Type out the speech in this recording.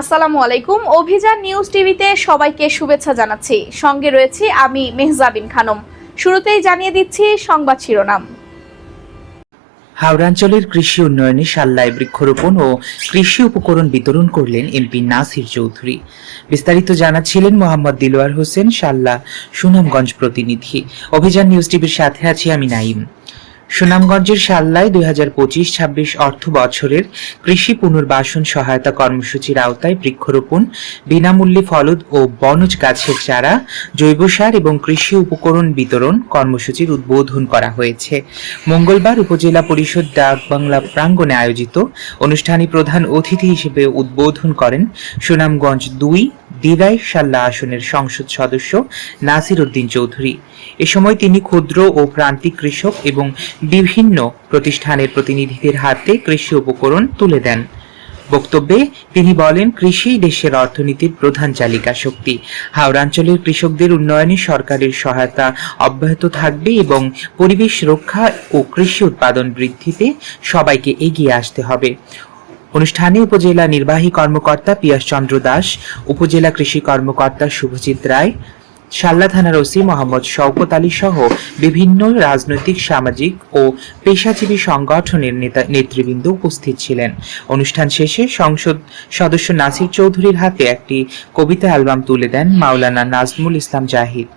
আসসালামু আলাইকুম। অভিযান নিউজ টিভিতে সবাইকে শুভেচ্ছা জানাচ্ছি। সঙ্গে রয়েছি আমি মেহজাবিন খানম। শুরুতেই জানিয়ে দিচ্ছি সংবাদ শিরোনাম। হাওড়াঞ্চলের কৃষি উন্নয়নে সাল্লায় বৃক্ষরোপণ ও কৃষি উপকরণ বিতরণ করলেন এমপি নাসির চৌধুরী। বিস্তারিত জানাচ্ছিলেন মোহাম্মদ দিলওয়ার হোসেন, সাল্লা সুনামগঞ্জ প্রতিনিধি। অভিযান নিউজ টিভির সাথে আছি আমি নাইম। সুনামগঞ্জের সাল্লায় 2025-26 অর্থ বছরের কৃষি পুনর্বাসন সহায়তা কর্মসূচির আওতায় বৃক্ষরোপণ, বিনামূল্যে ফলদ ও বনজ গাছের চারা, জৈব সার এবং কৃষি উপকরণ বিতরণ কর্মসূচির উদ্বোধন করা হয়েছে। মঙ্গলবার উপজেলা পরিষদ ডাকবাংলা প্রাঙ্গণে আয়োজিত অনুষ্ঠানে প্রধান অতিথি হিসেবে উদ্বোধন করেন সুনামগঞ্জ 2 দিরাই সাল্লা আসনের সংসদ সদস্য নাসির উদ্দিন চৌধুরী। এ সময় তিনি ক্ষুদ্র ও প্রান্তিক কৃষক এবং বিভিন্ন প্রতিষ্ঠানের প্রতিনিধিদের হাতে কৃষি উপকরণ তুলে দেন। বক্তব্যে তিনি বলেন, কৃষিই দেশের অর্থনীতির প্রধান চালিকা শক্তি। হাওড়াঞ্চলের কৃষকদের উন্নয়নে সরকারের সহায়তা অব্যাহত থাকবে এবং পরিবেশ রক্ষা ও কৃষি উৎপাদন বৃদ্ধিতে সবাইকে এগিয়ে আসতে হবে। অনুষ্ঠানে উপজেলা নির্বাহী কর্মকর্তা পিয়াস চন্দ্র দাস, উপজেলা কৃষি কর্মকর্তা শুভজিৎ রায়, সাল্লা থানার ওসি মোহাম্মদ শওকত আলী সহ বিভিন্ন রাজনৈতিক, সামাজিক ও পেশাজীবী সংগঠনের নেতৃবৃন্দ উপস্থিত ছিলেন। অনুষ্ঠান শেষে সংসদ সদস্য নাসির চৌধুরীর হাতে একটি কবিতা অ্যালবাম তুলে দেন মাওলানা নাজমুল ইসলাম জাহিদ।